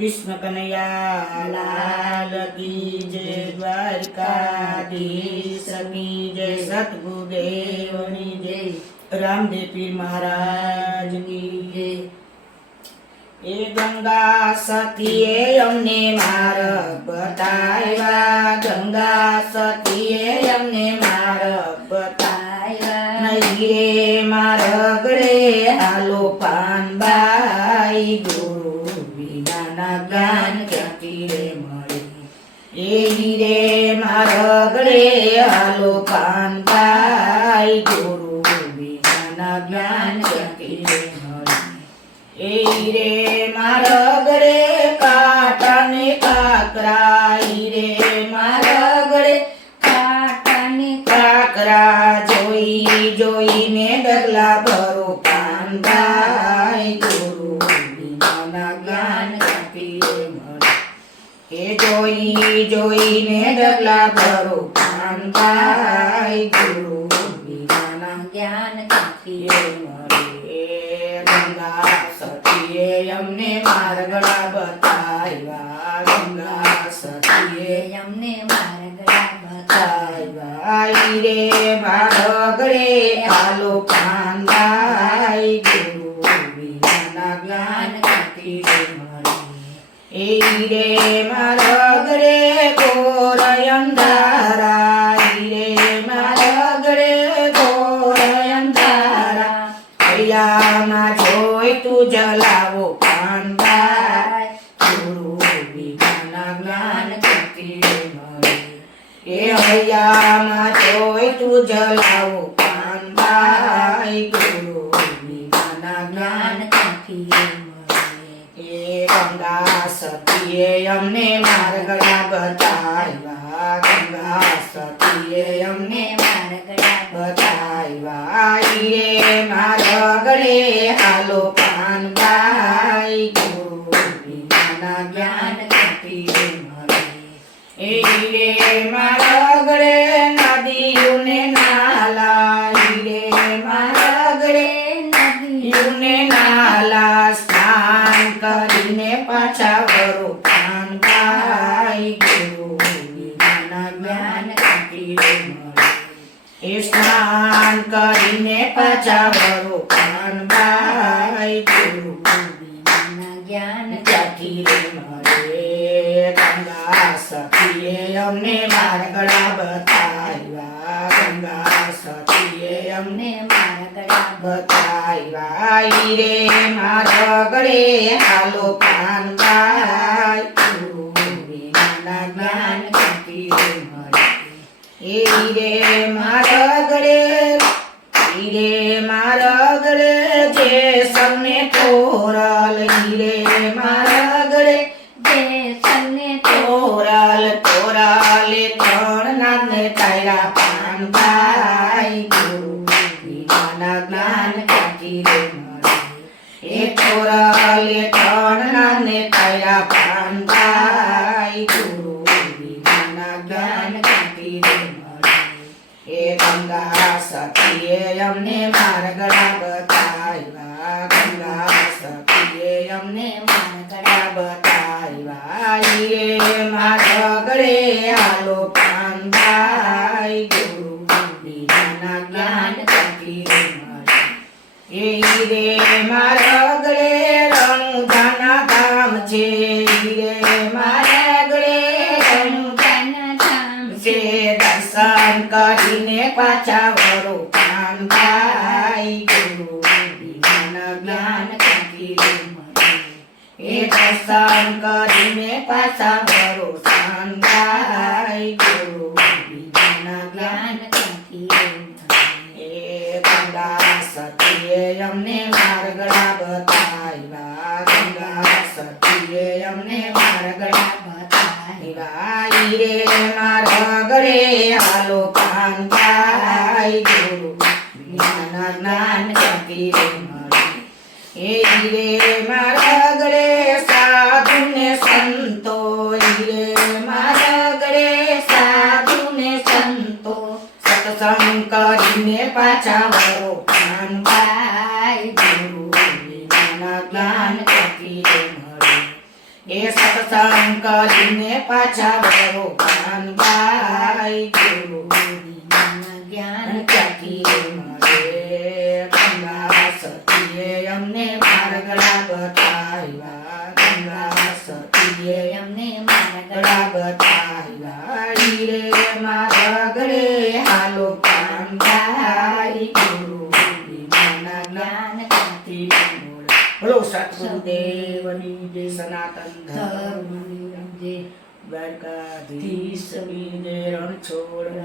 कृष्ण कन्हैया लाल की जय, द्वारकाधीश की जय, सतगुरुदेवनी जय, रामदेव पीर महाराज की जय। એ ગંગા સતીએ અમને માર્ગ બતાવ્યા, ગંગા સતીએ અમને માર્ગ બતાવ્યા, નહીં માર્ગ રે હાલો પાનબાઈ, ગુરુ વિનાના જ્ઞાન ક્યાંથી રે મળે, એ રે માર્ગ રે હાલો પાનબાઈ, ગુરુ વિનાના જ્ઞાન ક્યાંથી રે મળે, એ રે માર્ગ રે કાંટા ને કાકરા, રે માર્ગ રે કાંટા ને કાકરા, જોઈ જોઈને ડગલા ભરો પાનબાઈ, ગુરુ વિનાના જ્ઞાન ક્યાંથી રે મળે, એ જોઈ જોઈને ડગલા ભરો પાનબાઈ, ગુરુ વિનાના જ્ઞાન ક્યાંથી રે મળે। ગંગા સતીએ અમને માર્ગડા બતાવ્યા, ગંગા સતીએ અમને માર્ગડા બતાવ્યા, રે માર્ગ રે હાલો પાનબાઈ, ગુરુ વિનાના જ્ઞાન ક્યાંથી રે મળે, એ રે માર્ગ રે ઘોર અંધારા, રે માર્ગ રે ઘોર અંધારા, હૈયામાં જોઈ તું જલાવો પાનબાઈ, ગુરુ વિનાના જ્ઞાન ક્યાંથી રે મળે, એ હૈયામાં જોઈ તું જલાવો પાનબાઈ, ગુરુ વિનાના જ્ઞાન ક્યાંથી રે મળે, એ ગંગા સતીએ અમને માર્ગડા બતાવ્યા, ગંગા સતીએ અમને માર્ગડા બતાવ્યા, રે માર્ગ રે હાલો પાનબાઈ, ગુરુ વિનાના જ્ઞાન ક્યાંથી રે મળે, એ રે માર્ગ રે નદીઓને નાલા, રે માર્ગ રે નદીઓને નાલા, સ્નાન કરીને પાછા વરો પાનબાઈ, ગુરુ વિનાના જ્ઞાન ક્યાંથી રે મળે, એ સ્નાન કરીને પાછા વરો પાનબાઈ, ગુરુ વિનાના જ્ઞાન ક્યાંથી રે મળે, ગંગા સતીએ અમને માર્ગડા બતાવ્યા, ગંગા સતીએ અમને માર્ગડા બતાવ્યા, રે માર્ગ રે હાલો પાનબાઈ, ગુરુ વિનાના જ્ઞાન ક્યાંથી રે મળે, એ રે માર્ગ રે જે સમને તોરલ, રે માર્ગ રે જે સમને તોરલ, તોરલે ત્રણ નામને તાર્યા પાનબાઈ, ગુરુ વિનાના જ્ઞાન ક્યાંથી રે મળે, એ તોરલે ત્રણ નામને તાર્યા પાનબાઈ, ગુરુ વિનાના જ્ઞાન ક્યાંથી રે મળે, એ ગંગા સતીએ અમને માર્ગડા બતાવ્યા, ગંગા સતીએ અમને માર્ગડા બતાવ્યા, રે માર્ગ રે હાલો પાનબાઈ, ગુરુ વિનાના જ્ઞાન ક્યાંથી રે મળે, એ રે માર્ગ રે રણુજાના ધામ છે, રે માર્ગ રે રણુજાના ધામ છે, દર્શન કરીને પાછા વરો પાનબાઈ, ગુરુ વિનાના જ્ઞાન ક્યાંથી રે મળે, એ દર્શન કરીને પાછા વરો પાનબાઈ, ગુરુ વિનાના જ્ઞાન ક્યાંથી રે મળે, એ ગંગા સતીએ અમને માર્ગડા બતાવ્યા, ગંગા સતીએ અમને માર્ગડા બતાવ્યા, રે માર્ગ રે હાલો પાનબાઈ, ગુરુ વિનાના જ્ઞાન ક્યાંથી રે મળે, એ રે માર્ગ રે સાધુ ને સંતો, રે માર્ગ રે સાધુ ને સંતો, સત્સંગ કરીને પાછા વરો પાનબાઈ, ગુરુ વિનાના જ્ઞાન ક્યાંથી રે મળે, એ સત્સંગ કરીને પાછા વળો કાનબાઈ ગુરુજીના જ્ઞાન ક્યાંથી મળે ગંગા સતીએ અમને માર્ગલા બતાવ્યા ગંગા સતીએ અમને માર્ગલા બતાવ્યા રે મારા ગળે હાલો કાનબાઈ ગુરુજીના જ્ઞાન ક્યાંથી મળે બોલો સતગુરુદેવની જય સનાતન ધર્મની જય દ્વારકાધીશ રણ છોડ